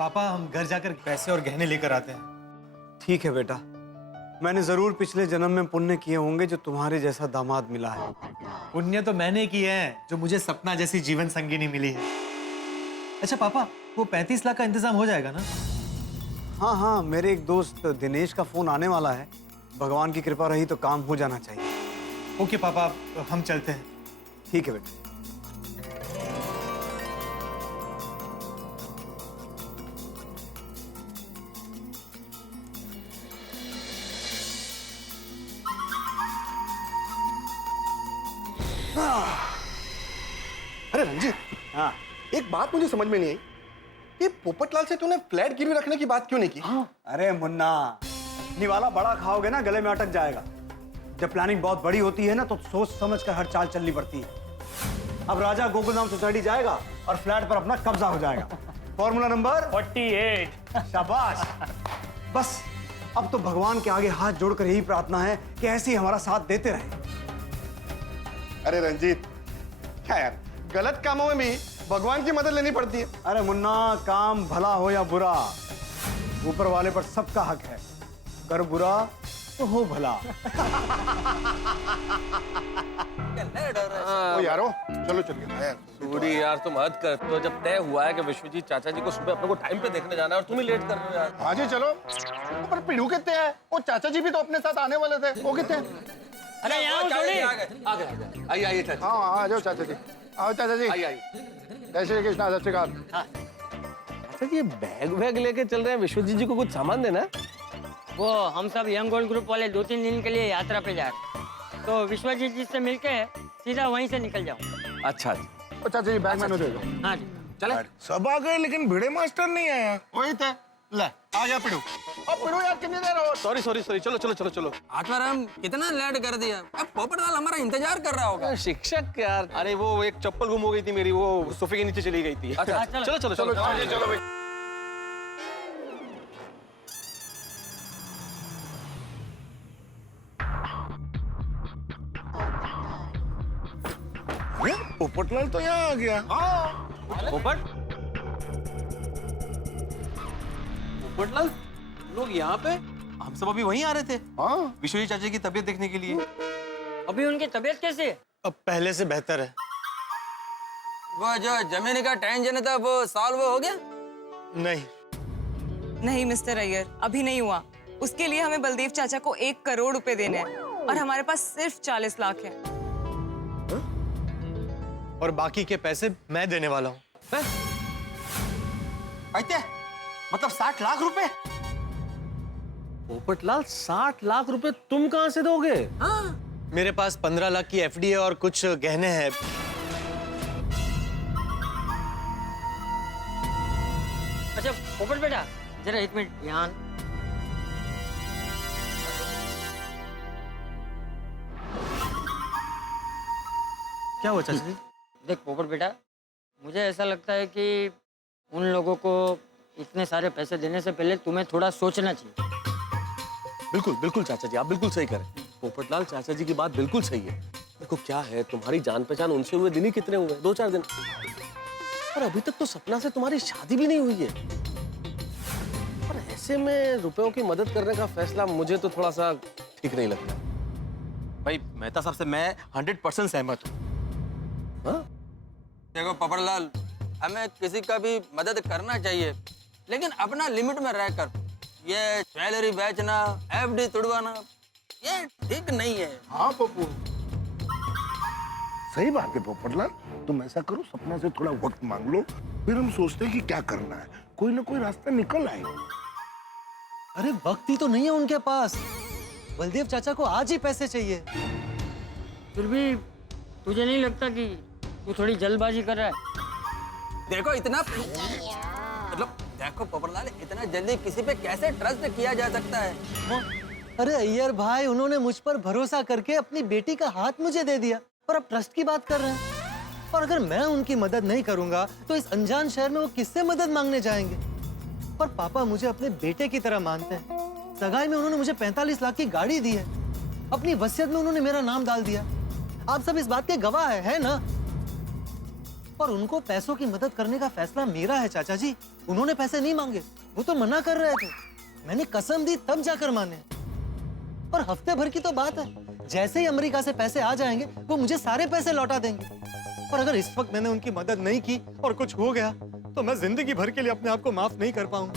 पापा हम घर जाकर पैसे और गहने लेकर आते हैं। ठीक है बेटा, मैंने जरूर पिछले जन्म में पुण्य किए होंगे जो तुम्हारे जैसा दामाद मिला है। पुण्य तो मैंने किए हैं जो मुझे सपना जैसी जीवन संगिनी मिली है। अच्छा पापा, वो 35 लाख का इंतजाम हो जाएगा ना? हाँ हाँ, मेरे एक दोस्त दिनेश का फोन आने वाला है। भगवान की कृपा रही तो काम हो जाना चाहिए। ओके पापा, हम चलते हैं। ठीक है बेटा। अरे रंजीत, हाँ एक बात मुझे समझ में नहीं आई कि पोपटलाल से तूने फ्लैट गिरवी रखने की बात क्यों नहीं की? अरे मुन्ना, निवाला बड़ा खाओगे ना गले में अटक जाएगा। जब प्लानिंग बहुत बड़ी होती है ना तो सोच समझ कर हर चाल चलनी पड़ती है। अब राजा गोकुलधाम सोसाइटी जाएगा और फ्लैट पर अपना कब्जा हो जाएगा। Formula number 48। शाबाश। बस अब तो भगवान के आगे हाथ जोड़कर यही प्रार्थना है कि ऐसे ही हमारा साथ देते रहे। अरे रंजीत, क्या यार, गलत कामों में भी भगवान की मदद लेनी पड़ती है। अरे मुन्ना, काम भला हो या बुरा, ऊपर वाले पर सबका हक है। कर बुरा तो हो भला। ओ यारो, चलो चलिए यार। सूरी यार, तुम हद करते हो। जब तय हुआ है कि विश्वजीत चाचा जी को सुबह अपने को टाइम पे देखने जाना है और तुम ही लेट कर रहे हो यार। हाँ जी चलो। पर पिड़ू कितने हैं? वो चाचा जी भी तो अपने साथ आने वाले थे, वो कितने हैं? अरे यहाँ आइए आइए चाचा। हाँ आ जाओ चाचा जी, आओ चाचा जी। आइए आइए। जय श्री कृष्णा, सत श्री अकाल। अच्छा, ये बैग वैग लेके चल रहे हैं, विश्वजीत जी को कुछ सामान देना है? वो हम सब यंग गोल्ड ग्रुप वाले 2-3 दिन के लिए यात्रा पे जा रहे हैं, तो विश्वजीत जी से मिलके सीधा वहीं से निकल जाओ। अच्छा जी। ओ चाचा जी, बैग मैंने दे दो। हाँ जी। चले। सब आ गए लेकिन भिड़े मास्टर नहीं आया। वही थे, ले आ गया पिड़ू। अब पिड़ू यार कितनी देर हो? सॉरी सॉरी सॉरी, चलो चलो चलो चलो। आत्माराम, कितना लेट कर दिया। अब पोपटलाल हमारा इंतजार कर रहा होगा। शिक्षक यार, अरे वो एक चप्पल गुम हो गई थी मेरी, वो सोफे के नीचे चली गई थी। अच्छा चलो चलो चलो चलो भाई। अरे पोपटलाल तो यहाँ आ गया। पोपट, पोपटलाल लोग यहाँ पे? हम सब अभी वहीं आ रहे थे, हाँ विश्वजीत चाचा की तबीयत देखने के लिए। अभी उनकी तबीयत कैसी है? अब पहले से बेहतर है। वो जो जमीन का टेंशन था वो सॉल्व हो गया? नहीं, नहीं मिस्टर अय्यर, अभी नहीं हुआ। उसके लिए हमें बलदेव चाचा को 1 करोड़ रुपए देने हैं और हमारे पास सिर्फ 40 लाख हैं। और बाकी के पैसे मैं देने वाला हूँ। मतलब 60 लाख रुपए? पोपटलाल, 60 लाख रुपए तुम कहाँ से दोगे? मेरे पास 15 लाख की एफडी है और कुछ गहने हैं। अच्छा पोपट बेटा, जरा 1 मिनट यहाँ। क्या हुआ चाचा जी? देख पोपट बेटा, मुझे ऐसा लगता है कि उन लोगों को इतने सारे पैसे देने से पहले तुम्हें थोड़ा सोचना चाहिए। बिल्कुल बिल्कुल चाचा जी, आप बिल्कुल सही करें। पोपटलाल, चाचा जी की बात बिल्कुल सही है। देखो क्या है, तुम्हारी जान पहचान उनसे हुए दिन ही कितने हुए? 2-4 दिन। और अभी तक तो सपना से तुम्हारी शादी भी नहीं हुई है। पर ऐसे में रुपयों की मदद करने का फैसला मुझे तो थोड़ा सा ठीक नहीं लगता। भाई मेहता साहब से मैं 100% सहमत हूँ। हाँ? देखो पोपटलाल, हमें किसी का भी मदद करना चाहिए, लेकिन अपना लिमिट में रहकर। ये ज्वेलरी बेचना, एफडी तुड़वाना, ये ठीक नहीं है। हाँ पप्पू, सही बात है पोपटलाल, तुम ऐसा करो, सपना से थोड़ा वक्त मांग लो, फिर हम सोचते हैं कि क्या करना है। कोई ना कोई रास्ता निकल आएगा। अरे वक्त ही तो नहीं है उनके पास। बलदेव चाचा को आज ही पैसे चाहिए। फिर भी तुझे नहीं लगता कि तू थोड़ी जल्दबाजी कर रहा है? देखो इतना मतलब देखो पोपटलाल, इतना जल्दी किसी पे कैसे ट्रस्ट किया जा सकता है? अरे अय्यर भाई, उन्होंने मुझ पर भरोसा करके अपनी बेटी का हाथ मुझे दे दिया और अब ट्रस्ट की बात कर रहे हैं। और अगर मैं उनकी मदद नहीं करूंगा तो इस अनजान शहर में वो किससे मदद मांगने जाएंगे? पर पापा मुझे अपने बेटे की तरह मानते हैं। सगाई में उन्होंने मुझे 45 लाख की गाड़ी दी है। अपनी वसीयत में उन्होंने मेरा नाम डाल दिया। आप सब इस बात के गवाह है ना? और उनको पैसों की मदद करने का फैसला मेरा है चाचा जी। उन्होंने पैसे नहीं मांगे, वो तो मना कर रहे थे। मैंने कसम दी तब जाकर माने। और हफ्ते भर की तो बात है, जैसे ही अमेरिका से पैसे आ जाएंगे वो मुझे सारे पैसे लौटा देंगे। और अगर इस वक्त मैंने उनकी मदद नहीं की और कुछ हो गया तो मैं जिंदगी भर के लिए अपने आप को माफ नहीं कर पाऊंगा।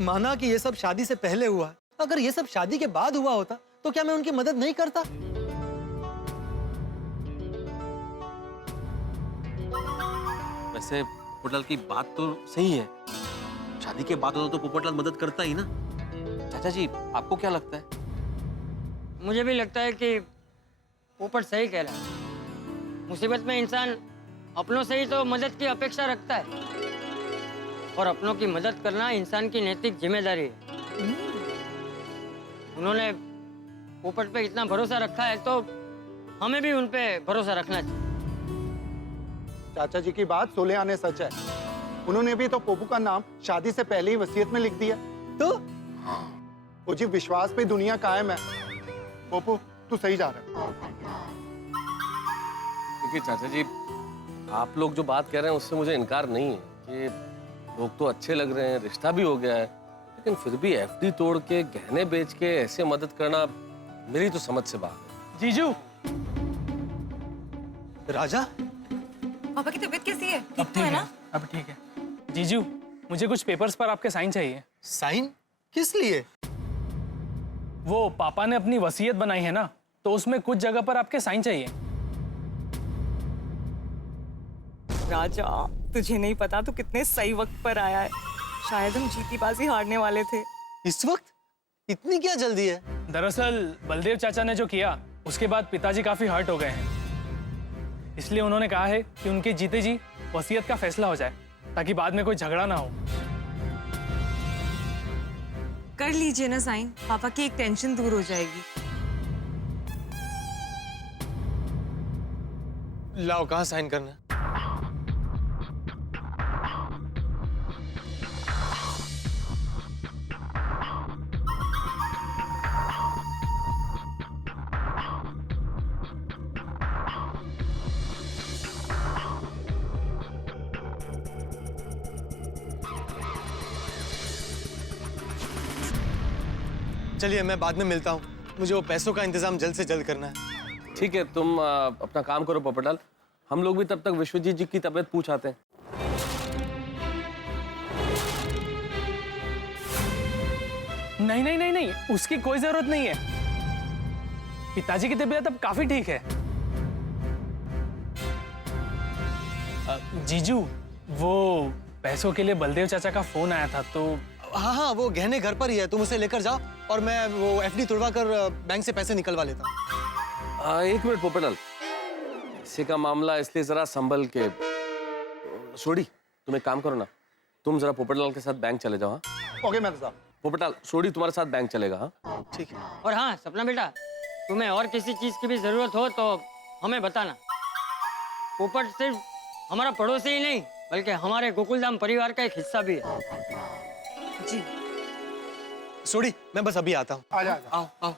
माना कि ये सब शादी से पहले हुआ है, अगर ये सब शादी के बाद हुआ होता तो क्या मैं उनकी मदद नहीं करता? वैसे पोपटलाल की बात तो सही है, शादी के बाद होता तो पोपटलाल मदद करता ही ना। चाचा जी आपको क्या लगता है? मुझे भी लगता है कि पोपट सही कह रहा है। मुसीबत में इंसान अपनों से ही तो मदद की अपेक्षा रखता है, और अपनों की मदद करना इंसान की नैतिक जिम्मेदारी है। उन्होंने पोपट पे इतना भरोसा रखा है तो हमें भी उन पे भरोसा रखना चाहिए। चाचा जी की बात सोले आने सच है। उन्होंने भी तो पोपू का नाम शादी से पहले ही वसीयत में लिख दिया। तो वो जी विश्वास पे दुनिया कायम है। पोपू तू सही जा रहा है। देखिए चाचा जी, आप लोग जो बात कह रहे हैं उससे मुझे इनकार नहीं है कि लोग तो अच्छे लग रहे हैं, रिश्ता भी हो गया है, लेकिन फिर भी एफडी तोड़ के गहने बेच के ऐसे मदद करना मेरी तो समझ से बाहर है। जीजू, राजा, पापा की तबीयत कैसी है? ठीक तो है ना? अब ठीक है। जीजू, मुझे कुछ पेपर्स पर आपके साइन चाहिए। साइन किस लिए? वो पापा ने अपनी वसीयत बनाई है ना, तो उसमें कुछ जगह पर आपके साइन चाहिए। राजा, तुझे नहीं पता तू कितने सही वक्त पर आया है। शायद हम जीतीबाजी हारने वाले थे। इस वक्त? इतनी क्या जल्दी है? दरअसल बलदेव चाचा ने जो किया उसके बाद पिताजी काफी हर्ट हो गए हैं, इसलिए उन्होंने कहा है कि उनके जीते जी वसीयत का फैसला हो जाए, ताकि बाद में कोई झगड़ा ना हो। कर लीजिए ना साइन, पापा की एक टेंशन दूर हो जाएगी। लाओ, कहाँ साइन करना है? चलिए, मैं बाद में मिलता हूँ। मुझे वो पैसों का इंतजाम जल्द से जल्द करना है। ठीक है, तुम अपना काम करो पोपटलाल, हम लोग भी तब तक विश्वजीत जी की तबीयत पूछ आते हैं। नहीं नहीं नहीं नहीं, उसकी कोई जरूरत नहीं है। पिताजी की तबीयत अब काफी ठीक है। जीजू, वो पैसों के लिए बलदेव चाचा का फोन आया था, तो हाँ हाँ, वो गहने घर पर ही है, तुम उसे लेकर जाओ और मैं वो एफडी तुड़वा कर बैंक से पैसे निकलवा लेता हूँ। एक मिनट पोपटलाल, पैसे का मामला इसलिए जरा संभल के। सोडी, तुम एक काम करो ना, तुम जरा पोपटलाल के साथ बैंक चले जाओ। हाँ ओके मेहता साहब। पोपटलाल, सोडी तुम्हारे साथ बैंक चलेगा। हाँ ठीक है। और हाँ सपना बेटा, तुम्हें और किसी चीज की भी जरूरत हो तो हमें बताना। पोपट सिर्फ हमारा पड़ोसी ही नहीं, बल्कि हमारे गोकुलधाम परिवार का एक हिस्सा भी है। जी सोडी, मैं बस अभी आता हूँ। आ जा। आओ आओ।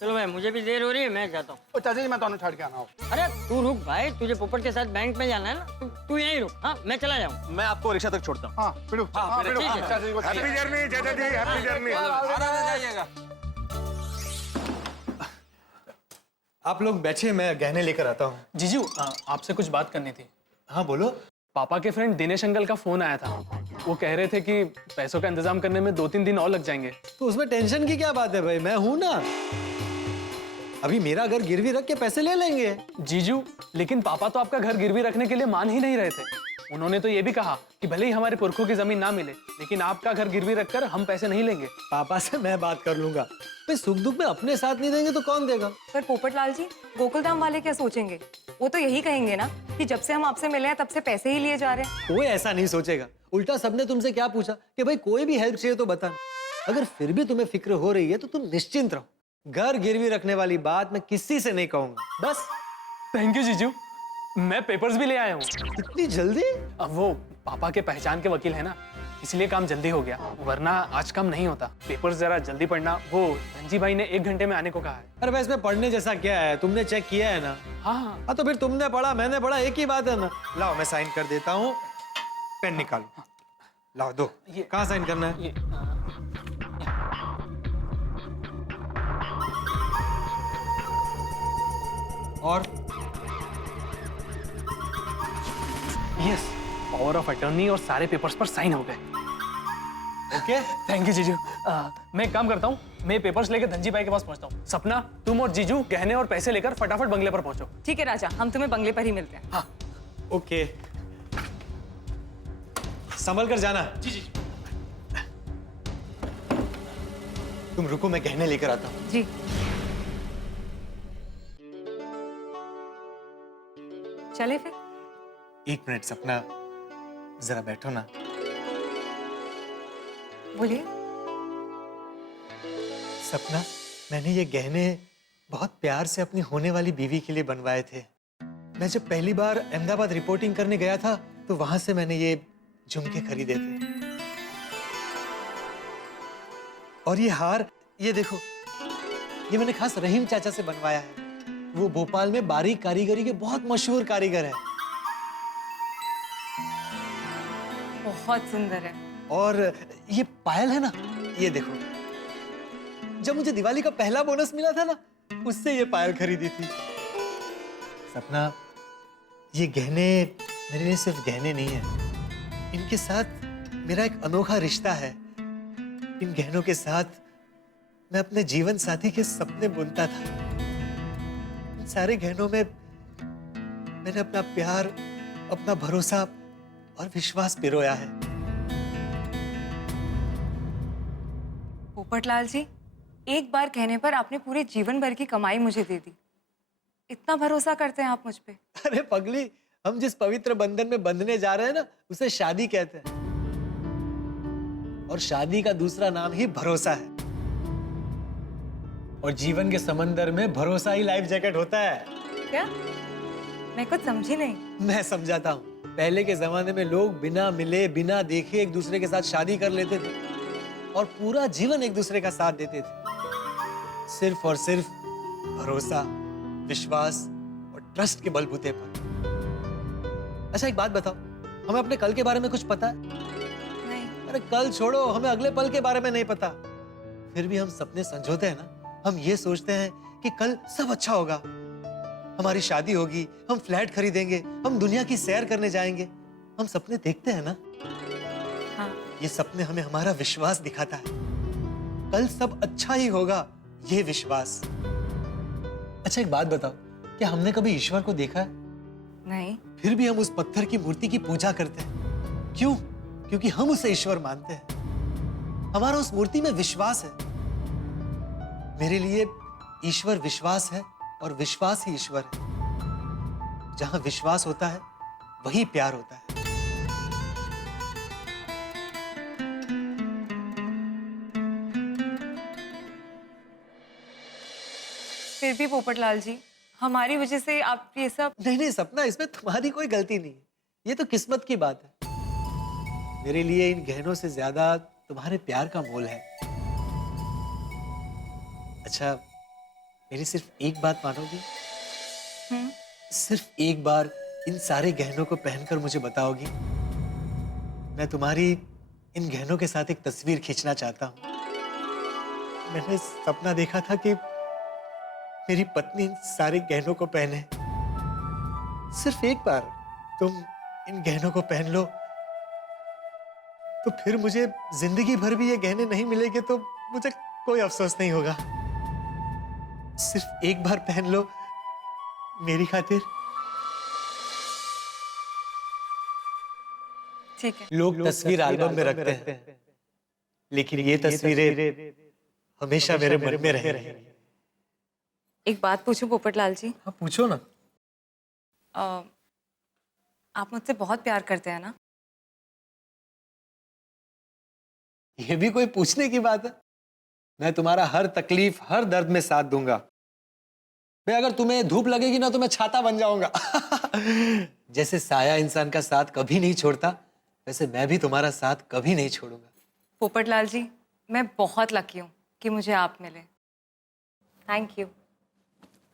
चलो भाई, मुझे भी देर हो रही है, मैं जाता हूँ। चाचा जी मैं तो छाड़ के आना हो। अरे तू रुक भाई, तुझे पोपट के साथ बैंक में जाना है ना, तू यहीं रुक। हाँ, मैं चला जाऊँ। मैं आपको रिक्शा तक छोड़ता हूँ। हाँ बिड़ू। हाँ बिड़ू। ठीक है। चाचा जी को हैप्पी जर्नी चाचा जी, हैप्पी जर्नी। जाइएगा। आप लोग बैठिए, मैं गहने लेकर आता हूँ। जीजू, आपसे कुछ बात करनी थी। हाँ बोलो। पापा के फ्रेंड दिनेश अंकल का फोन आया था। वो कह रहे थे कि पैसों का इंतजाम करने में 2-3 दिन और लग जाएंगे। तो उसमें टेंशन की क्या बात है भाई, मैं हूं ना। अभी मेरा घर गिरवी रख के पैसे ले लेंगे। जीजू, लेकिन पापा तो आपका घर गिरवी रखने के लिए मान ही नहीं रहे थे। उन्होंने तो ये भी कहा कि भले ही हमारे पुरखों की जमीन ना मिले, लेकिन आपका घर गिरवी रखकर हम पैसे नहीं लेंगे। पापा से मैं बात कर लूंगा। भाई सुख दुख में अपने साथ नहीं देंगे तो कौन देगा? पर पोपटलाल जी, गोकुलधाम वाले क्या सोचेंगे? वो तो यही कहेंगे ना कि जब से हम आपसे मिले हैं तब से पैसे ही लिए जा रहे हैं। कोई ऐसा नहीं सोचेगा। उल्टा सबने तुमसे क्या पूछा कि भाई कोई भी हेल्प चाहिए तो बताना। अगर फिर भी तुम्हें फिक्र हो रही है तो तुम निश्चिंत रहो। घर गिरवी रखने वाली बात मैं किसी से नहीं कहूंगा। बस। थैंक यू जीजू, मैं पेपर्स भी ले आया हूँ। इतनी जल्दी? अब वो पापा के पहचान के वकील है ना, इसलिए काम जल्दी हो गया, वरना आज काम नहीं होता। पेपर्स जरा जल्दी पढ़ना, वो धनजी भाई ने 1 घंटे में आने को कहा है। अरे भाई इसमें पढ़ने जैसा क्या है, तुमने चेक किया है ना? हाँ हाँ। हाँ तो फिर तुमने पढ़ा मैंने पढ़ा एक ही बात है ना। लाओ मैं साइन कर देता हूँ, पेन निकालो, लाओ दो। कहाँ साइन करना है? ये और यस, पावर ऑफ अटर्नी और सारे पेपर्स पर साइन हो गए। ओके थैंक यू जीजू। मैं एक काम करता हूँ, मैं पेपर्स लेकर धनजी भाई के पास पहुंचता हूँ। सपना, तुम और जीजू गहने और पैसे लेकर फटाफट बंगले पर पहुंचो। ठीक है राजा, हम तुम्हें बंगले पर ही मिलते हैं। हाँ ओके, संभल कर जाना। जी जी। तुम रुको, मैं गहने लेकर आता हूँ। जी। चले फिर। 1 मिनट सपना, जरा बैठो ना। बोलिए। सपना, मैंने ये गहने बहुत प्यार से अपनी होने वाली बीवी के लिए बनवाए थे। मैं जब पहली बार अहमदाबाद रिपोर्टिंग करने गया था तो वहां से मैंने ये झुमके खरीदे थे। और ये हार, ये देखो, ये मैंने खास रहीम चाचा से बनवाया है। वो भोपाल में बारीक कारीगरी के बहुत मशहूर कारीगर हैं। बहुत सुंदर है। और ये पायल है ना, ये देखो, जब मुझे दिवाली का पहला बोनस मिला था ना, उससे ये पायल खरीदी थी। सपना, ये गहने मेरे लिए सिर्फ गहने नहीं है, इनके साथ मेरा एक अनोखा रिश्ता है। इन गहनों के साथ मैं अपने जीवन साथी के सपने बुनता था। इन सारे गहनों में मैंने अपना प्यार, अपना भरोसा और विश्वास पिरोया है। पोपटलाल जी, एक बार कहने पर आपने पूरे जीवन भर की कमाई मुझे दे दी। इतना भरोसा करते हैं आप मुझ पे? अरे पगली, हम जिस पवित्र बंधन में बंधने जा रहे हैं ना, उसे शादी कहते हैं। और शादी का दूसरा नाम ही भरोसा है। और जीवन के समंदर में भरोसा ही लाइफ जैकेट होता है। क्या? मैं कुछ समझी नहीं। मैं समझाता हूँ। पहले के जमाने में लोग बिना मिले, बिना देखे एक दूसरे के साथ शादी कर लेते थे और पूरा जीवन एक दूसरे का साथ देते थे, सिर्फ और सिर्फ भरोसा, विश्वास और ट्रस्ट के बलबूते पर। अच्छा एक बात बताओ, हमें अपने कल के बारे में कुछ पता है? नहीं। अरे कल छोड़ो, हमें अगले पल के बारे में नहीं पता। फिर भी हम सपने संजोते हैं ना। हम ये सोचते हैं कि कल सब अच्छा होगा, हमारी शादी होगी, हम फ्लैट खरीदेंगे, हम दुनिया की सैर करने जाएंगे। हम सपने देखते हैं ना। हाँ। ये सपने हमें हमारा विश्वास दिखाता है, कल सब अच्छा ही होगा, ये विश्वास। अच्छा एक बात बताओ, क्या हमने कभी ईश्वर को देखा है? नहीं। फिर भी हम उस पत्थर की मूर्ति की पूजा करते हैं। क्यों? क्योंकि हम उसे ईश्वर मानते हैं। हमारा उस मूर्ति में विश्वास है। मेरे लिए ईश्वर विश्वास है और विश्वास ही ईश्वर है। जहां विश्वास होता है वही प्यार होता है। फिर भी पोपटलाल जी, हमारी वजह से आप ये सब। नहीं नहीं सपना, इसमें तुम्हारी कोई गलती नहीं है। ये तो किस्मत की बात है। मेरे लिए इन गहनों से ज्यादा तुम्हारे प्यार का मोल है। अच्छा, मेरी सिर्फ एक बात मानोगी? सिर्फ एक बार इन सारे गहनों को पहनकर मुझे बताओगी? मैं तुम्हारी इन गहनों के साथ एक तस्वीर खींचना चाहता हूँ। मैंने सपना देखा था कि मेरी पत्नी इन सारे गहनों को पहने। सिर्फ एक बार तुम इन गहनों को पहन लो, तो फिर मुझे जिंदगी भर भी ये गहने नहीं मिलेंगे तो मुझे कोई अफसोस नहीं होगा। सिर्फ एक बार पहन लो मेरी खातिर। ठीक है। लोग तस्वीर एल्बम में रखते हैं, लेकिन ये तस्वीरें हमेशा मेरे मन में रहेंगी। एक बात पूछूं पोपटलाल जी? हाँ पूछो ना। आप मुझसे बहुत प्यार करते हैं ना? ये भी कोई पूछने की बात है? मैं तुम्हारा हर तकलीफ, हर दर्द में साथ दूंगा। मैं अगर तुम्हें धूप लगेगी ना तो मैं छाता बन जाऊंगा। जैसे साया इंसान का साथ कभी नहीं छोड़ता, वैसे मैं भी तुम्हारा साथ कभी नहीं छोड़ूंगा। पोपटलाल जी, मैं बहुत लकी हूँ कि मुझे आप मिले। Thank you.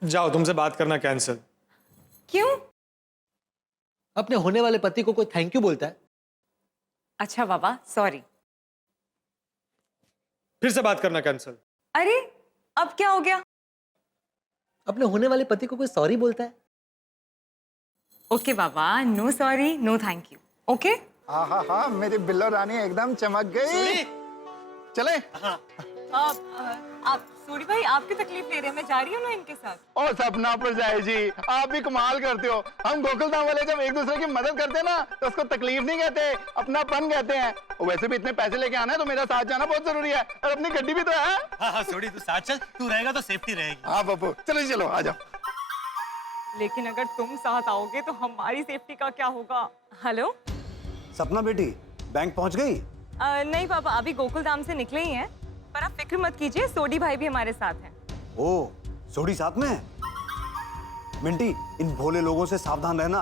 जाओ, तुमसे बात करना कैंसिल। क्यों? अपने होने वाले पति को कोई थैंक यू बोलता है? अच्छा बाबा, सॉरी। फिर से बात करना कैंसिल। अरे अब क्या हो गया? अपने होने वाले पति को कोई सॉरी बोलता है? ओके बाबा, no sorry, no thank you. Okay? हाँ हाँ हाँ, मेरी बिल्लो रानी एकदम चमक गई। चले। आप सूरी भाई, आपकी तकलीफ ले रहे हैं, मैं जा रही हूँ ना इनके साथ। ओ सपना परजाई जी, आप भी कमाल करते हो। हम गोकुलधाम वाले जब एक दूसरे की मदद करते हैं ना, तो उसको तकलीफ नहीं कहते, अपनापन कहते हैं। और वैसे भी इतने पैसे लेके आना है, तो मेरा साथ जाना बहुत जरूरी है। और अपनी गड्डी भी तो है। हाँ सोडी, तू साथ चल, तू रहेगा तो सेफ्टी रहेगी। हाँ पप्पू, चलो चलो आ जाओ। लेकिन अगर तुम साथ आओगे तो हमारी सेफ्टी का क्या होगा? हेलो? सपना बेटी, बैंक पहुंच गई? नहीं पापा, अभी गोकुलधाम से निकले ही हैं। पर आप फिक्र मत कीजिए, सोडी भाई भी हमारे साथ हैं। ओ, सोडी साथ में है? मिंटी, इन भोले लोगों से सावधान रहना।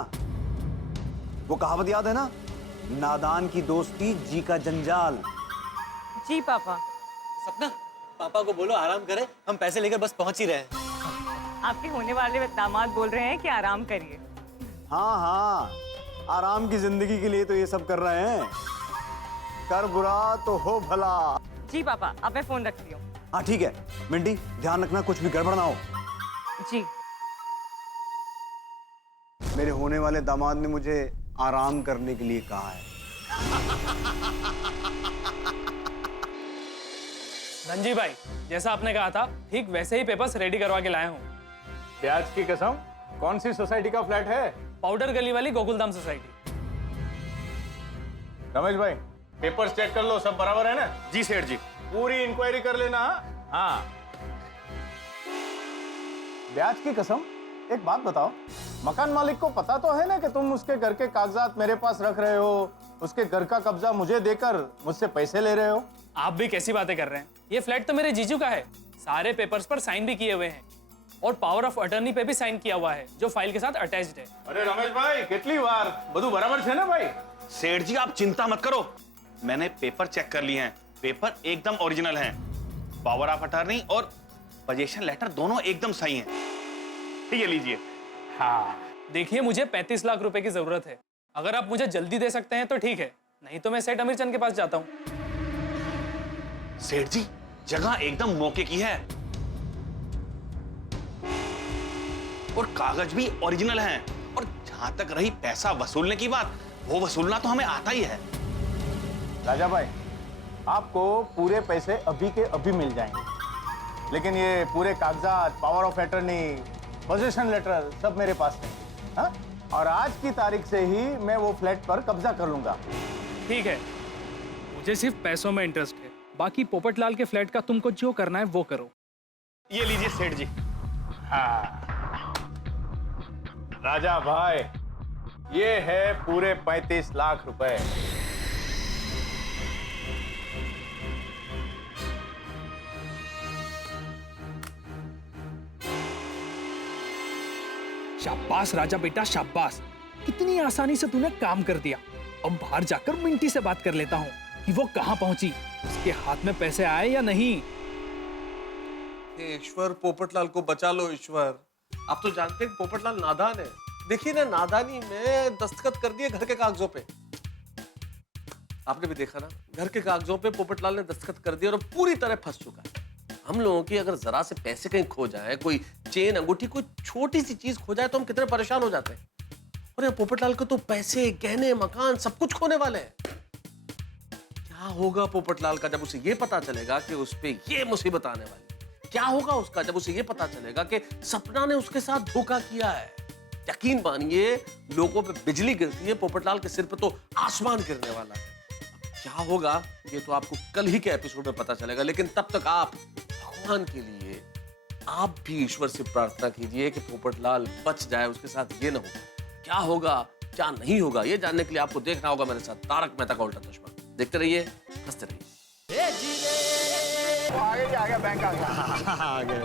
वो कहावत याद है ना, नादान की दोस्ती जी का जंजाल। जी पापा। सपना, पापा को बोलो आराम करे, हम पैसे लेकर बस पहुंच ही रहे हैं। आपके होने वाले दामाद बोल रहे हैं कि आराम करिए। हाँ हाँ, आराम की जिंदगी के लिए तो ये सब कर रहे हैं। कर बुरा तो हो भला। जी पापा, अब मैं फोन रखती हूँ। हाँ ठीक है मिंटी, ध्यान रखना कुछ भी गड़बड़ ना हो। जी। मेरे होने वाले दामाद ने मुझे आराम करने के लिए कहा है। धनजी भाई, जैसा आपने कहा था, ठीक वैसे ही पेपर्स रेडी करवा के लाए हूँ। ब्याज की कसम, कौन सी सोसाइटी का फ्लैट है? पाउडर गली वाली गोकुलधाम सोसाइटी। रमेश भाई, पेपर्स चेक कर लो, सब बराबर है ना? जी सेठ जी। पूरी इंक्वायरी कर लेना। हाँ। ब्याज की कसम, एक बात बताओ, मकान मालिक को पता तो है ना कि तुम उसके घर के कागजात मेरे पास रख रहे हो, उसके घर का कब्जा मुझे देकर मुझसे पैसे ले रहे हो? आप भी कैसी बातें कर रहे हैं? ये फ्लैट तो मेरे जीजू का है। सारे पेपर्स पर साइन भी किए हुए हैं और पावर ऑफ अटर्नी पे भी साइन किया हुआ है, जो फाइल के साथ अटैच्ड है। अरे रमेश भाई, कितनी बार बधु बराबर है ना भाई? सेठ जी आप चिंता मत करो, मैंने पेपर चेक कर लिए हैं, पेपर एकदम ओरिजिनल हैं। पावर ऑफ अटॉर्नी और पोजीशन लेटर दोनों एकदम सही हैं। ये लीजिए। हाँ, देखिए मुझे 35 लाख रुपए की जरूरत है। अगर आप मुझे जल्दी दे सकते हैं तो ठीक है, नहीं तो मैं सेठ अमीरचंद के पास जाता हूँ। सेठ जी, जगह एकदम मौके की है और कागज भी ओरिजिनल हैं। और जहां तक रही पैसा वसूलने की बात, वो वसूलना तो हमें आता ही है। राजा भाई, आपको पूरे पैसे अभी के अभी मिल जाएंगे, लेकिन ये पूरे कागजात, power of attorney, position letter सब मेरे पास है। हाँ? और आज की तारीख से ही मैं वो फ्लैट पर कब्जा कर लूंगा। ठीक है, मुझे सिर्फ पैसों में इंटरेस्ट है, बाकी पोपटलाल के फ्लैट का तुमको जो करना है वो करो। ये लीजिए सेठ जी। हाँ। राजा भाई, ये है पूरे 35 लाख रुपए। शाबाश राजा बेटा, शाबाश। कितनी आसानी से तूने काम कर दिया। अब बाहर जाकर मिंटी से बात कर लेता हूँ कि वो कहाँ पहुंची, उसके हाथ में पैसे आए या नहीं। ईश्वर, पोपटलाल को बचा लो ईश्वर। आप तो जानते हैं पोपटलाल नादान है। देखिए ना, नादानी में दस्तखत कर दिए घर के कागजों पे। आपने भी देखा ना, घर के कागजों पे पोपटलाल ने दस्तखत कर दिया और पूरी तरह फंस चुका है। हम लोगों की अगर जरा से पैसे कहीं खो जाए, कोई चेन, अंगूठी, कोई छोटी सी चीज खो जाए तो हम कितने परेशान हो जाते हैं। और ये पोपटलाल को तो पैसे, गहने, मकान सब कुछ खोने वाले हैं। क्या होगा पोपटलाल का जब उसे ये पता चलेगा कि उस पे ये मुसीबत आने वाली है? क्या होगा उसका जब उसे ये पता चलेगा कि सपना ने उसके साथ धोखा किया है? यकीन मानिए, लोगों पे बिजली गिरती है, पोपटलाल के सिर पे तो आसमान गिरने वाला है। क्या होगा ये तो आपको कल ही के एपिसोड में पता चलेगा, लेकिन तब तक आप भगवान के लिए आप भी ईश्वर से प्रार्थना कीजिए कि पोपटलाल बच जाए, उसके साथ ये ना हो। क्या होगा क्या नहीं होगा, ये जानने के लिए आपको देखना होगा मेरे साथ तारक मेहता का उल्टा चश्मा। देखते रहिए, हंसते रहिए। आ गया बैंक आ गया। आ गए।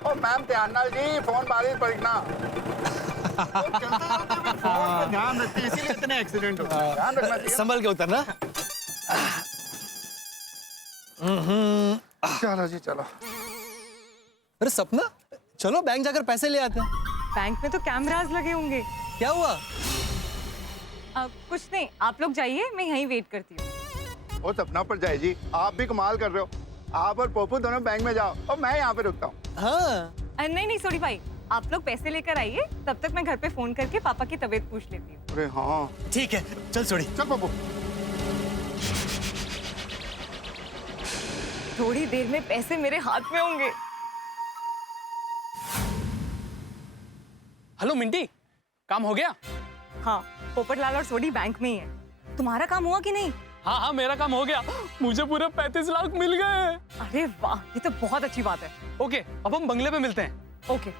ओ मैम ध्यान नाल जी फोन बारिश पड़ना ध्यान रखते इसीलिए इतने एक्सीडेंट होते हैं ध्यान रखना चाहिए संभल के उतरना। चलो जी चलो। अरे सपना, चलो बैंक जाकर पैसे ले आते हैं। बैंक में तो कैमरास लगे होंगे। क्या हुआ? कुछ नहीं, आप लोग जाइए, मैं यहीं वेट करती हूँ। ओ सपना पर जाए जी, आप भी कमाल कर रहे हो। आप और पोपू दोनों बैंक में जाओ और मैं यहाँ पे रुकता हूँ। हाँ नहीं नहीं सोडी भाई, आप लोग पैसे लेकर आइए, तब तक मैं घर पे फोन करके पापा की तबीयत पूछ लेती हूँ। अरे हाँ ठीक है, चल छोड़ी। चल पोपू। थोड़ी देर में पैसे मेरे हाथ में होंगे। हेलो मिंटी, काम हो गया? हाँ, पोपटलाल और सोडी बैंक में ही है। तुम्हारा काम हुआ कि नहीं? हाँ हाँ, मेरा काम हो गया, मुझे पूरे 35 लाख मिल गए। अरे वाह, ये तो बहुत अच्छी बात है। ओके, अब हम बंगले पे मिलते हैं। ओके,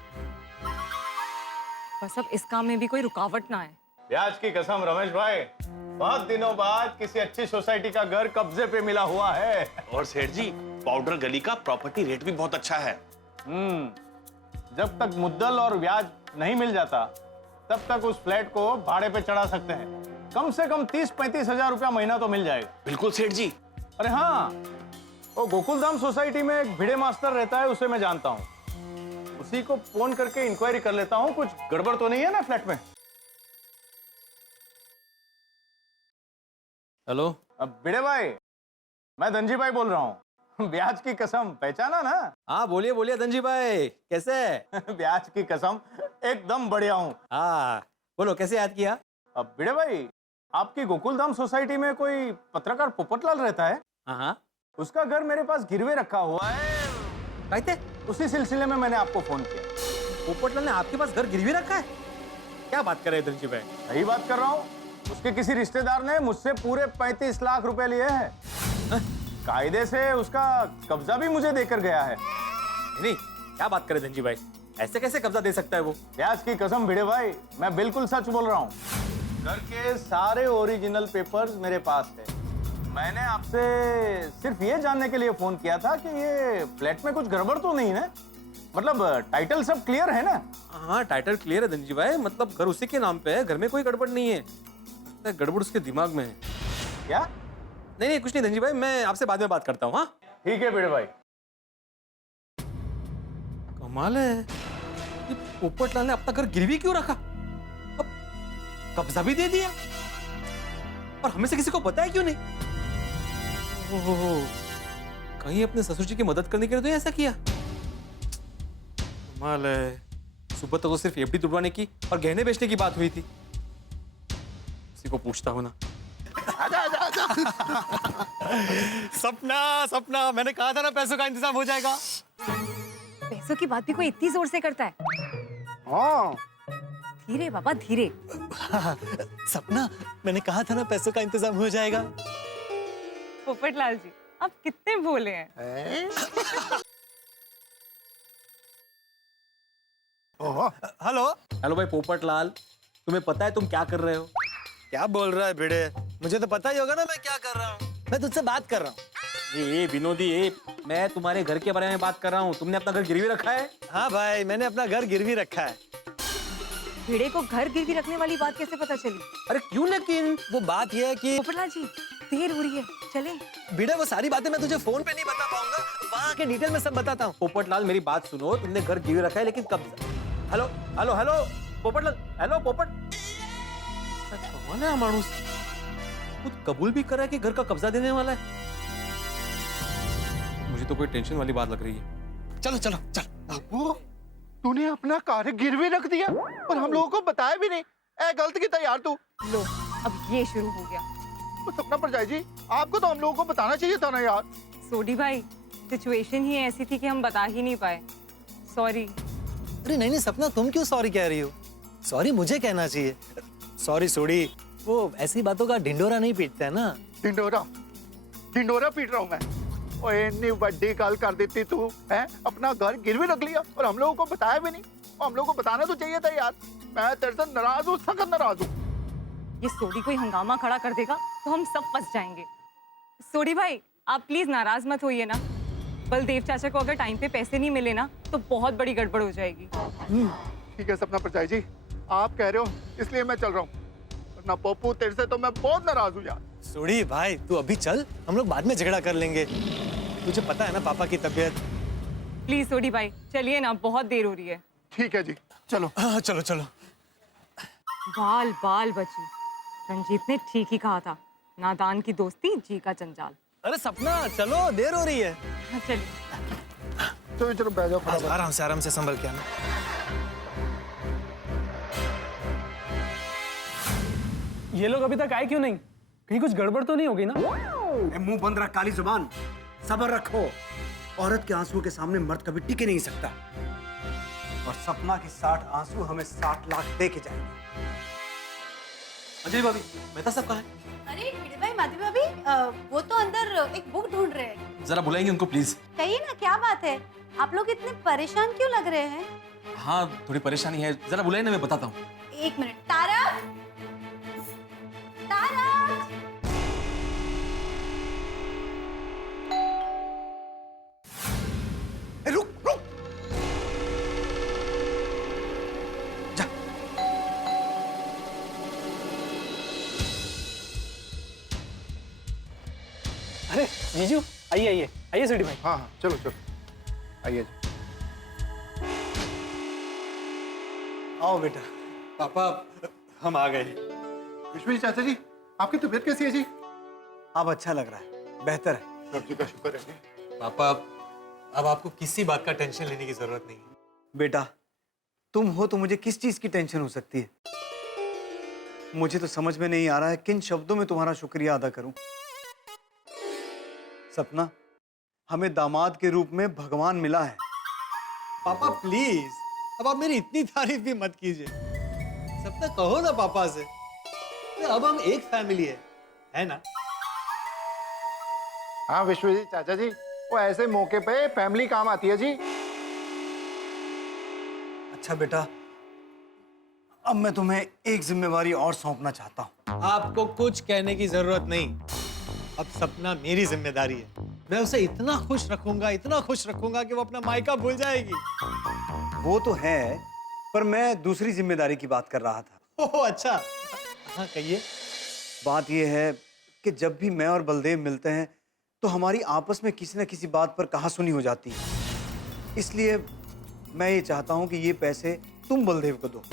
बस अब इस काम में भी कोई रुकावट ना आए। ब्याज की कसम रमेश भाई, बहुत दिनों बाद किसी अच्छी सोसाइटी का घर कब्जे पे मिला हुआ है। और सेठ जी, पाउडर गली का प्रॉपर्टी रेट भी बहुत अच्छा है। जब तक मुद्दल और ब्याज नहीं मिल जाता तब तक उस फ्लैट को भाड़े पे चढ़ा सकते हैं। कम से कम 30-35 हजार रुपया महीना तो मिल जाएगा। बिल्कुल सेठ जी। अरे हाँ, वो गोकुलधाम सोसाइटी में एक भिड़े मास्टर रहता है, उसे मैं जानता हूँ। उसी को फोन करके इंक्वायरी कर लेता हूँ, कुछ गड़बड़ तो नहीं है ना फ्लैट में। हेलो। अब भिड़े भाई, मैं धनजी भाई बोल रहा हूँ। ब्याज की कसम पहचाना ना? हाँ बोलिए बोलिए धनजी भाई, कैसे? ब्याज की कसम एकदम बढ़िया हूँ। हाँ बोलो, कैसे याद किया? अब भिड़े भाई, आपकी गोकुलधाम सोसाइटी में कोई पत्रकार पोपटलाल रहता है। हाँ, उसका घर मेरे पास गिरवे रखा हुआ है। कहते उसी सिलसिले में मैंने आपको फोन किया। पोपटलाल ने आपके पास घर गिरवी रखा है? क्या बात कर रहे हैं धनजी भाई? सही बात कर रहा हूँ। उसके किसी रिश्तेदार ने मुझसे पूरे 35 लाख रुपए लिए हैं। कायदे से उसका कब्जा भी मुझे देकर गया है। नहीं, क्या बात कर रहे हैं धनजी भाई? ऐसे कैसे कब्जा दे सकता है वो? ब्याज की कसम भिड़े भाई, मैं बिल्कुल सच बोल रहा हूँ। घर के सारे ओरिजिनल पेपर्स मेरे पास है। मैंने आपसे सिर्फ ये जानने के लिए फोन किया था कि ये फ्लैट में कुछ गड़बड़ तो नहीं है, मतलब टाइटल सब क्लियर है ना? हाँ टाइटल क्लियर है धनजी भाई, मतलब घर उसी के नाम पे है, घर में कोई गड़बड़ नहीं है। गड़बड़ उसके दिमाग में है। क्या? नहीं नहीं कुछ नहीं धनजी भाई, मैं आपसे बाद में बात करता हूँ। हाँ ठीक है भिड़े भाई। कमाल है, ये पोपटलाल ने अपना घर गिरवी क्यों रखा? अब कब्जा भी दे दिया और हमें से किसी को पता है क्यों नहीं? ओहो, कहीं अपने ससुर जी की मदद करने के लिए तो ऐसा किया? कमाल है, सुबह तो सिर्फ एफडी तुड़वाने की और गहने बेचने की बात हुई थी। किसी को पूछता हूं ना। सपना, मैंने कहा था ना पैसों का इंतजाम हो जाएगा। पैसों की बात भी कोई इतनी जोर से करता है? हाँ धीरे बाबा धीरे। सपना, मैंने कहा था ना पैसों का इंतजाम हो जाएगा। पोपटलाल जी, आप कितने भोले हैं। हेलो। हेलो भाई पोपटलाल, तुम्हें पता है तुम क्या कर रहे हो? क्या बोल रहा है भिड़े? मुझे तो पता ही होगा ना मैं क्या कर रहा हूँ। मैं तुझसे बात कर रहा हूँ। ये विनोदी, मैं तुम्हारे घर के बारे में बात कर रहा हूँ। तुमने अपना घर गिरवी रखा है? हाँ भाई, मैंने अपना घर गिरवी रखा है। भिड़े को घर गिरवी रखने वाली बात कैसे पता चली? अरे क्यों? लेकिन वो बात यह है कि पोपटलाल जी, देर हो रही है, चलें। भिड़े, वो सारी बातें मैं तुझे फोन पे नहीं बता पाऊंगा, वहाँ के डिटेल में सब बताता हूँ। पोपटलाल मेरी बात सुनो, तुमने घर गिरवी रखा है लेकिन कब? Hello hello hello Popatlal, hello पोपट। कौन है मानुस? खुद कबूल भी कर रहा है कि घर का कब्जा देने वाला है। मुझे तो कोई टेंशन वाली बात लग रही है। चलो चलो चल। वो तूने अपना कार गिरवी रख दिया और हम लोगों को बताया भी नहीं। ए गलत की तैयार तू। लो, अब ये शुरू हो गया। तो सपना पर जाए जी, आपको तो हम लोगों को बताना चाहिए था ना यार। सोडी भाई, सिचुएशन ही ऐसी थी कि हम बता ही नहीं पाए। सॉरी। अरे नहीं सपना, तुम क्यों सॉरी कह रही हो? सॉरी मुझे कहना चाहिए। सॉरी सोडी, वो ऐसी बातों का ढिंडोरा नहीं पीटते है ना। ढिंडोरा पीट रहा हूँ मैं। ओए इतनी बड़ी गल कर देती तू है, अपना घर गिरवी रख लिया और हम लोगों को बताया भी नहीं। और हम लोगों को बताना तो चाहिए था यार। मैं तेरे से नाराज हूँ, सख्त नाराज हूँ। ये सोडी कोई हंगामा खड़ा कर देगा तो हम सब फंस जाएंगे। सोडी भाई, आप प्लीज नाराज मत होइए ना। बलदेव चाचा को अगर टाइम पे पैसे नहीं मिले ना तो बहुत बड़ी गड़बड़ हो जाएगी। ठीक है सपना परचाई जी, आप कह रहे हो इसलिए मैं चल रहा हूँ, वरना पप्पू तेरे से तो मैं बहुत नाराज हूँ यार। सोडी भाई तू अभी चल, हम लोग बाद में झगड़ा कर लेंगे। तुझे पता है ना पापा की तबीयत। प्लीज सोडी भाई चलिए ना, बहुत देर हो रही है। ठीक है जी, चलो। हाँ चलो चलो। बाल बाल बची, रंजीत ने ठीक ही कहा था, नादान की दोस्ती जी का जंजाल। अरे सपना चलो, देर हो रही है। हाँ, चलिए। चलो चलो बैठ जाओ फटाफट। आराम से संभल के आना। ये लोग अभी तक आए क्यों नहीं? कहीं कुछ गड़बड़ तो नहीं होगी ना? मुंह बंद रख, काली जुबान, सब्र रखो। औरत के आंसुओं के सामने मर्द कभी टिके नहीं सकता। और सपना के 60 आंसू हमें 60 लाख दे के जाएंगे। अंजलि भाभी, मेहता साहब कहाँ है? अरे भिड़े भाई, माधवी भाभी, वो तो अंदर एक बुक ढूंढ रहे हैं। जरा बुलाएंगे उनको प्लीज। कहिए ना, क्या बात है? आप लोग इतने परेशान क्यों लग रहे हैं? हाँ थोड़ी परेशानी है, जरा बुलाए ना, मैं बताता हूँ। एक मिनट। तारा, तारा। रुक रुक, जा। अरे जीजू, आइए आइए आइए स्वीटी भाई। हाँ हाँ चलो चलो, आइए जी। आओ बेटा। पापा हम आ गए। विश्व जी, चाचा जी, आपकी तबीयत कैसी है जी? अब अच्छा लग रहा है, बेहतर है। सब जी का शुक्र है जी। पापा अब आपको किसी बात का टेंशन लेने की जरूरत नहीं है। बेटा तुम हो तो मुझे किस चीज की टेंशन हो सकती है? मुझे तो समझ में नहीं आ रहा है किन शब्दों में तुम्हारा शुक्रिया अदा करूं। सपना, हमें दामाद के रूप में भगवान मिला है। पापा प्लीज, अब आप मेरी इतनी तारीफ भी मत कीजिए। सपना कहो ना पापा से, अब हम एक फैमिली है ना? हाँ विश्व जी, चाचा जी, वो ऐसे मौके पे फैमिली काम आती है जी। अच्छा बेटा, अब मैं तुम्हें एक जिम्मेवारी और सौंपना चाहता हूं। आपको कुछ कहने की जरूरत नहीं। अब सपना मेरी जिम्मेदारी है। मैं उसे इतना खुश रखूंगा कि वो अपना मायका भूल जाएगी। वो तो है, पर मैं दूसरी जिम्मेदारी की बात कर रहा था। ओह अच्छा, हाँ कहिए। बात यह है कि जब भी मैं और बलदेव मिलते हैं तो हमारी आपस में किसी न किसी बात पर कहासुनी हो जाती है। इसलिए मैं ये चाहता हूं कि ये पैसे तुम बलदेव को दो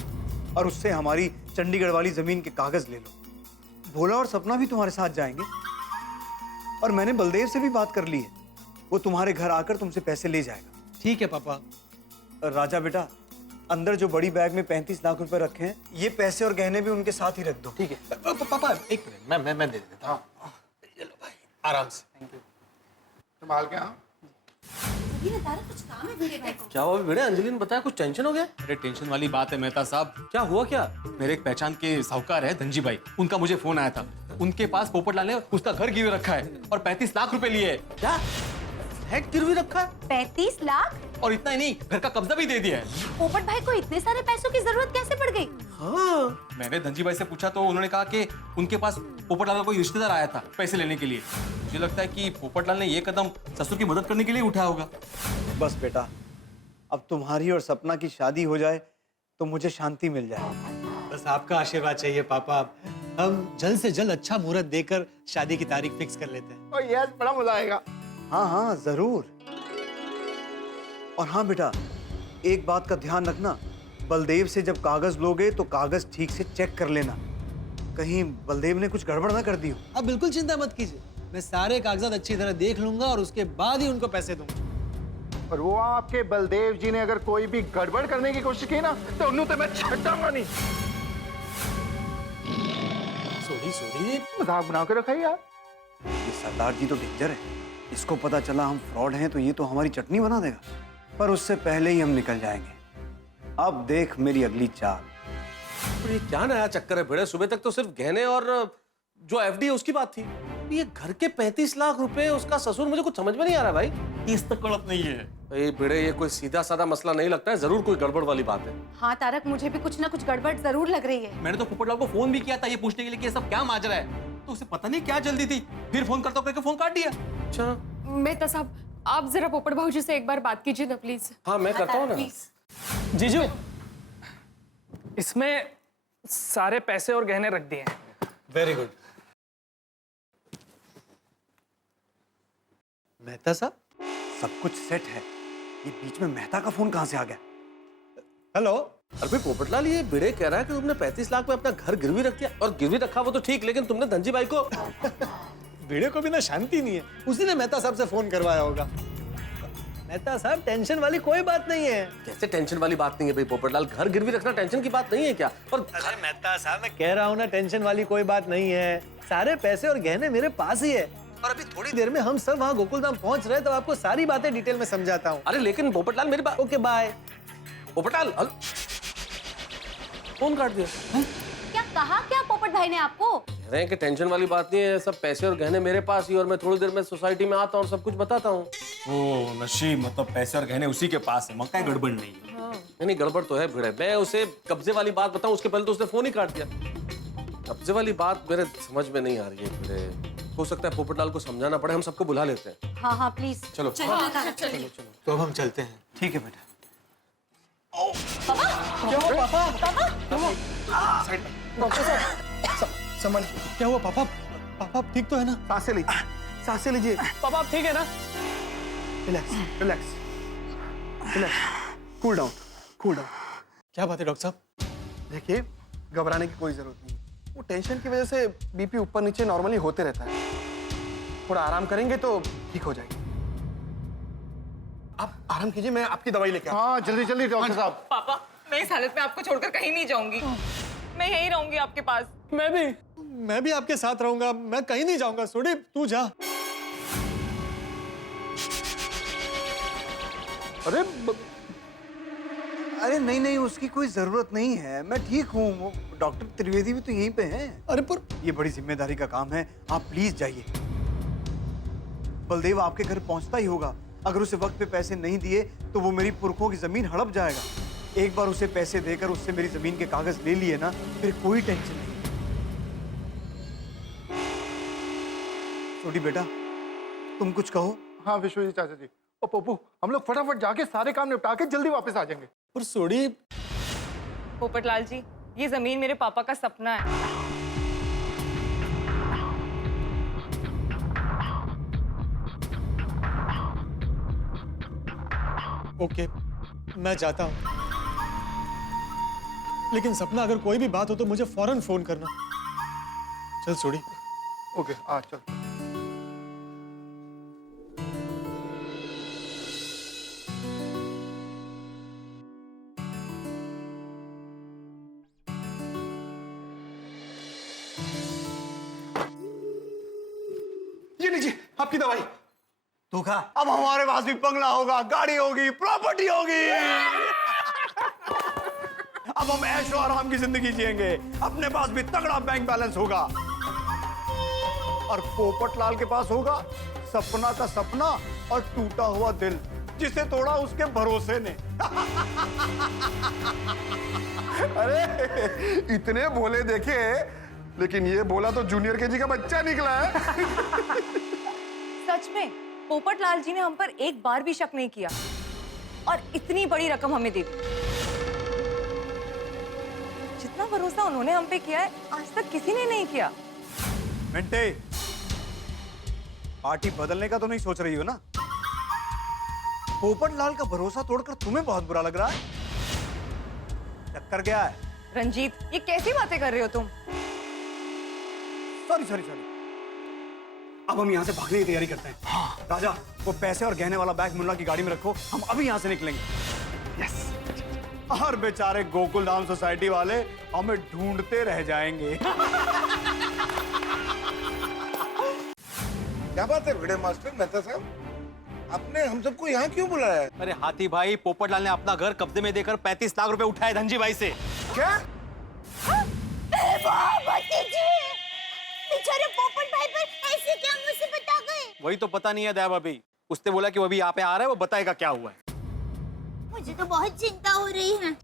और उससे हमारी चंडीगढ़ वाली जमीन के कागज ले लो। भोला और सपना भी तुम्हारे साथ जाएंगे और मैंने बलदेव से भी बात कर ली है, वो तुम्हारे घर आकर तुमसे पैसे ले जाएगा। ठीक है पापा। राजा बेटा, अंदर जो बड़ी बैग में 35 लाख रुपए रखे हैं, ये पैसे और गहने भी उनके साथ ही रख दो। ठीक है पापा, एक मिनट, मैं दे देता हूँ। चलो भाई, आराम से। संभाल के। हाँ तारा, कुछ काम है भिड़े भाई को। क्या हुआ भिड़े? अंजलि ने बताया कुछ टेंशन हो गया? अरे टेंशन वाली बात है मेहता साहब। क्या हुआ क्या? मेरे एक पहचान के साहूकार है धनजी भाई, उनका मुझे फोन आया था। उनके पास पोपटलाल ने उसका घर गिरवी रखा है और 35 लाख रुपए लिए है। क्या फ्लैट गिरवी रखा है? 35 लाख? और इतना ही नहीं, घर का कब्जा भी दे दिया है। पोपट भाई को इतने सारे पैसों की जरूरत कैसे पड़ गई? हाँ मैंने धनजी भाई से पूछा तो उन्होंने कहा कि उनके पास पोपटलाल का कोई रिश्तेदार आया था पैसे लेने के लिए। मुझे लगता है कि पोपटलाल ने ये कदम ससुर की मदद करने के लिए उठाया होगा। बस बेटा, अब तुम्हारी और सपना की शादी हो जाए तो मुझे शांति मिल जाए। बस आपका आशीर्वाद चाहिए पापा। हम जल्द से जल्द अच्छा मुहूर्त देकर शादी की तारीख फिक्स कर लेते हैं। और यस, बड़ा मजा आएगा। हाँ हाँ जरूर। और हाँ बेटा, एक बात का ध्यान रखना, बलदेव से जब कागज लोगे तो कागज ठीक से चेक कर लेना, कहीं बलदेव ने कुछ गड़बड़ ना कर दी हो। आप बिल्कुल चिंता मत कीजिए, मैं सारे कागजात अच्छी तरह देख लूंगा और उसके बाद ही उनको पैसे दूंगा। और वो आपके बलदेव जी ने अगर कोई भी गड़बड़ करने की कोशिश की ना तो उन्होंने तो मैं छटाऊंगा नहीं। सोडी मजाक बना के रखा है यार। ये सरदार जी तो डेंजर है, इसको पता चला हम फ्रॉड हैं तो ये तो हमारी चटनी बना देगा। पर उससे पहले ही हम निकल जाएंगे। अब देख मेरी अगली चाल। तो ये क्या नया चक्कर है भिड़े? सुबह तक तो सिर्फ गहने और जो एफडी है उसकी बात थी। ये घर के 35 लाख रुपए उसका ससुर, मुझे कुछ समझ में नहीं आ रहा भाई। इस तक कड़प नहीं है। ये भिड़े, ये कोई सीधा साधा मसला नहीं लगता है, जरूर कोई गड़बड़ वाली बात है। हाँ तारक, मुझे भी कुछ ना कुछ गड़बड़ जरूर लग रही है। मैंने तो पोपटलाल को फोन भी किया था ये पूछने के लिए कि ये सब क्या माजरा है, तो उसे पता नहीं क्या जल्दी थी, फिर फोन करता करके फोन काट दिया। अच्छा, मेहता साहब, आप जरा पोपट भाऊजी से एक बार बात कीजिए ना प्लीज। हाँ मैं करता हूँ ना। जीजू, इसमें सारे पैसे और गहने रख दिए हैं। Very good. मेहता साहब, सब कुछ सेट है। ये बीच में मेहता का फोन कहां से आ गया? हेलो। अरे भाई पोपटलाल, ये भिड़े कह रहा है कि तुमने 35 लाख में अपना घर गिरवी रख दिया। और गिरवी रखा वो तो ठीक, लेकिन तुमने धनजी भाई को भिड़े को भी ना शांति नहीं है, उसी ने मेहता साहब से फोन करवाया होगा। मेहता साहब, टेंशन वाली कोई बात नहीं है। कैसे टेंशन वाली बात नहीं है भाई पोपटलाल? घर गिरवी रखना टेंशन की बात नहीं है क्या? और अरे मेहता साहब, मैं कह रहा हूँ ना, टेंशन वाली कोई बात नहीं है। सारे पैसे और गहने मेरे पास ही है। और अभी थोड़ी देर में हम सब वहाँ गोकुलधाम पहुंच रहे, तो आपको सारी बातें डिटेल में समझाता हूँ। अरे लेकिन पोपटलाल मेरी बात। Okay bye. पोपटलाल फोन काट दिया। क्या कहा क्या पोपट भाई ने आपको? कह रहे हैं कि टेंशन वाली बात नहीं है, सब पैसे और गहने मेरे पास ही, और मैं थोड़ी देर में सोसाइटी में आता हूँ और सब कुछ बताता हूँ। ओ नशीब, मतलब पैसे और गहने उसी के पास है, मक्का गड़बड़ नहीं है। नहीं गड़बड़ तो है भिड़े। मैं उसे कब्जे वाली बात बताऊं उसके पहले तो उसने फोन ही काट दिया। कब्जे वाली बात मेरे समझ में नहीं आ रही है भिड़े। हो सकता है पोपटलाल को समझाना पड़े, हम सबको बुला लेते हैं। हाँ हाँ प्लीज। चलो चलिए। तो अब हम चलते हैं। ठीक है बेटा। समझ क्या हुआ पापा? पापा ठीक तो है ना? सांसें लीजिए, सांसें लीजिए। पापा आप ठीक है ना? Relax relax relax, cool down cool down. क्या बात है डॉक्टर साहब? देखिए, घबराने की कोई जरूरत नहीं। वो टेंशन की वजह से बीपी ऊपर नीचे नॉर्मली होते रहता है। थोड़ा आराम करेंगे तो ठीक हो जाएगी। आप आराम कीजिए, मैं आपकी दवाई लेके आता हूं। हाँ जल्दी जल्दी डॉक्टर साहब। पापा, मैं इस हालत में आपको छोड़कर कहीं नहीं जाऊंगी। मैं यहीं रहूंगी आपके पास। मैं भी आपके साथ रहूंगा, मैं कहीं नहीं जाऊंगा। सोडी तू जा। अरे अरे नहीं नहीं, उसकी कोई जरूरत नहीं है, मैं ठीक हूँ। डॉक्टर त्रिवेदी भी तो यहीं पे हैं। अरे पर ये बड़ी जिम्मेदारी का काम है, आप प्लीज जाइए। बलदेव आपके घर पहुंचता ही होगा। अगर उसे वक्त पे पैसे नहीं दिए तो वो मेरी पुरखों की जमीन हड़प जाएगा। एक बार उसे पैसे देकर उससे मेरी जमीन के कागज ले लिए ना, फिर कोई टेंशन नहीं। छोटी बेटा, तुम कुछ कहो। हाँ विश्वजीत चाचा जी और पप्पू, हम लोग फटाफट जाके सारे काम निपटा के जल्दी वापस आ जाएंगे। पर सोडी। पोपटलाल जी, ये जमीन मेरे पापा का सपना है। ओके, मैं जाता हूँ, लेकिन सपना अगर कोई भी बात हो तो मुझे फौरन फोन करना। चल सोडी। ओके आ चल। ये लीजिए आपकी दवाई। तू खा। अब हमारे पास भी बंगला होगा, गाड़ी होगी, प्रॉपर्टी होगी। अब हम ऐशो आराम की जिंदगी जिएंगे। अपने पास भी तगड़ा बैंक बैलेंस होगा। और पोपटलाल के पास होगा सपना का सपना और टूटा हुआ दिल, जिसे तोड़ा उसके भरोसे ने। अरे इतने भोले देखे, लेकिन ये बोला तो जूनियर केजी का बच्चा निकला है। सच में पोपटलाल जी ने हम पर एक बार भी शक नहीं किया और इतनी बड़ी रकम हमें दे दी। जितना भरोसा उन्होंने हम पे किया है, आज तक किसी ने नहीं किया। मिंटे, पार्टी बदलने का तो नहीं सोच रही हो ना? पोपटलाल का भरोसा तोड़कर तुम्हें बहुत बुरा लग रहा है? चक्कर क्या है? रंजीत, ये कैसी बातें कर रहे हो तुम? Sorry sorry sorry. अब हम यहाँ से भागने की तैयारी करते हैं। हाँ। राजा, वो पैसे और गहने वाला बैग मुन्ना की गाड़ी में रखो, हम अभी यहाँ से निकलेंगे। यस। और बेचारे गोकुलधाम सोसाइटी वाले हमें ढूंढते रह जाएंगे। क्या बात है भिड़े मास्टर मेहता साहब, आपने हम सबको यहाँ क्यों बुलाया है? अरे हाथी भाई, पोपटलाल ने अपना घर कब्जे में देकर 35 लाख रुपए उठाए धनजी भाई से। क्या? बेचारे पोपट भाई पर ऐसे क्या मुसीबत आ गई? वही तो पता नहीं है दया भाभी। उसने बोला कि वो अभी यहाँ पे आ रहा है, वो बताएगा क्या हुआ है। मुझे तो बहुत चिंता हो रही है।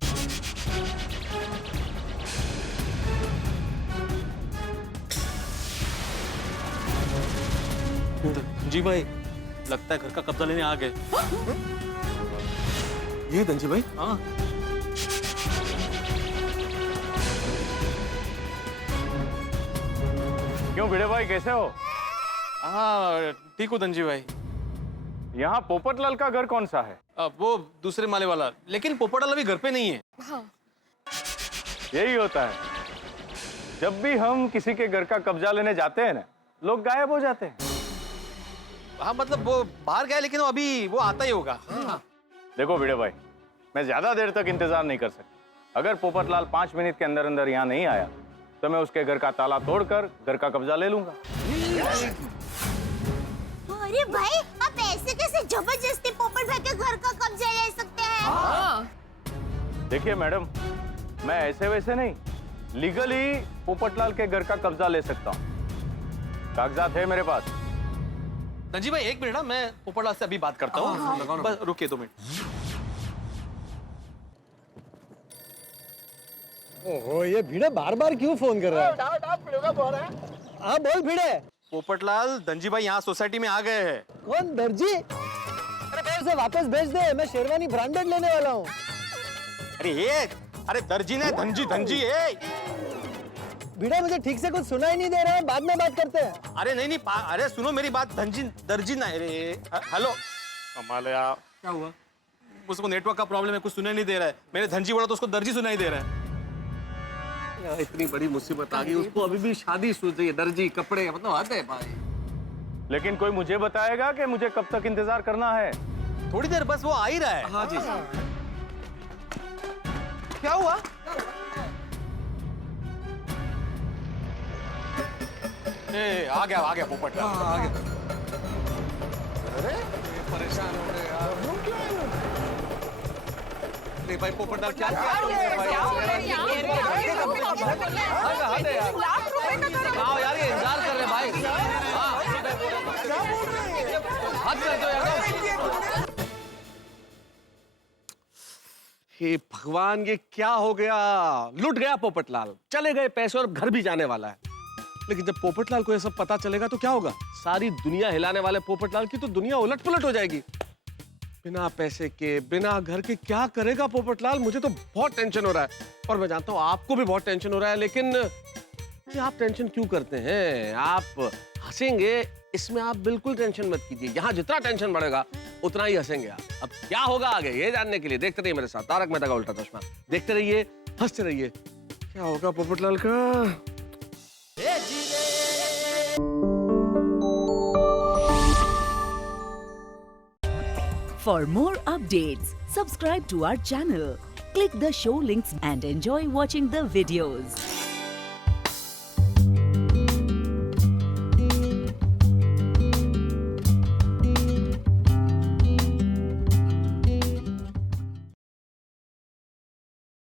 जी भाई, लगता है घर का कब्जा लेने आ गए। ये धनजी भाई। हाँ क्यों भिड़े भाई, कैसे हो? हाँ ठीक हो धनजी भाई। यहाँ पोपटलाल का घर कौन सा है? वो दूसरे माले वाला, लेकिन पोपटलाल अभी घर पे नहीं है। यही होता है, जब भी हम किसी के घर का कब्जा लेने जाते हैं ना, लोग गायब हो जाते हैं। हाँ मतलब वो बाहर गया, लेकिन वो अभी वो आता ही होगा। देखो भिड़े भाई, मैं ज्यादा देर तक इंतजार नहीं कर सकता। अगर पोपटलाल 5 मिनट के अंदर अंदर यहाँ नहीं आया तो मैं उसके घर का ताला तोड़कर घर का कब्जा ले लूंगा। अरे भाई, आप ऐसे कैसे जबरदस्ती पोपट भाई के घर का कब्जा ले सकते हैं? देखिए मैडम, मैं ऐसे वैसे नहीं, लीगली पोपटलाल के घर का कब्जा ले सकता हूँ। कागजात है मेरे पास। धनजी भाई एक मिनट ना, मैं पोपटलाल से अभी बात करता हूँ। बस रुकिए 2 मिनट। ओहो, ये भिड़े बार बार क्यों फोन कर रहा है? हाँ बोल भिड़े। पोपटलाल, धनजी भाई यहाँ सोसाइटी में आ गए हैं। कौन, दर्जी? अरे भाई उसे वापस भेज दे, मैं शेरवानी ब्रांडेड लेने वाला हूँ। अरे दर्जी ने धनजी है। भिड़े मुझे ठीक से कुछ सुनाई नहीं दे रहा है, बाद में बात करते हैं। अरे नहीं अरे सुनो मेरी बात, दर्जी ना। अरे हेलो, कमाल है यार। क्या हुआ? उसको नेटवर्क का प्रॉब्लम है, कुछ सुनाई नहीं दे रहा है। मैंने धनजी बोला तो उसको दर्जी सुनाई दे रहा है। यार इतनी बड़ी मुसीबत आ गई, उसको अभी भी शादी सूझ रही है। दर्जी, कपड़े, मतलब हद है भाई। लेकिन कोई मुझे बताएगा कि मुझे कब तक इंतजार करना है? थोड़ी देर बस, वो आ ही रहा है। हाँ जी। क्या हुआ? आ गया पोपटलाल। आ गया। अरे परेशान हो गए यार। अरे भाई पोपटलाल क्या किया? आओ यार, ये इंतजार कर रहे भाई। हद कर दो यार। हे भगवान, ये क्या हो गया? लुट गया पोपटलाल, चले गए पैसे और घर भी जाने वाला है। लेकिन जब पोपटलाल को ये सब पता चलेगा तो क्या होगा? सारी दुनिया हिलाने वाले पोपटलाल की तो दुनिया उलट-पुलट हो जाएगी। बिना पैसे के, बिना घर के क्या करेगा पोपटलाल? मुझे तो बहुत टेंशन हो रहा है, और मैं जानता हूँ आपको भी बहुत टेंशन हो रहा है। लेकिन ये आप टेंशन क्यों करते हैं? आप हंसेंगे, इसमें आप बिल्कुल टेंशन मत कीजिए। यहाँ जितना टेंशन बढ़ेगा उतना ही हंसेंगे आप। अब क्या होगा आगे, ये जानने के लिए देखते रहिए मेरे साथ तारक मेहता का उल्टा चश्मा। देखते रहिए, हंसते रहिए। क्या होगा पोपटलाल का? For more updates, subscribe to our channel, click the show links and enjoy watching the videos.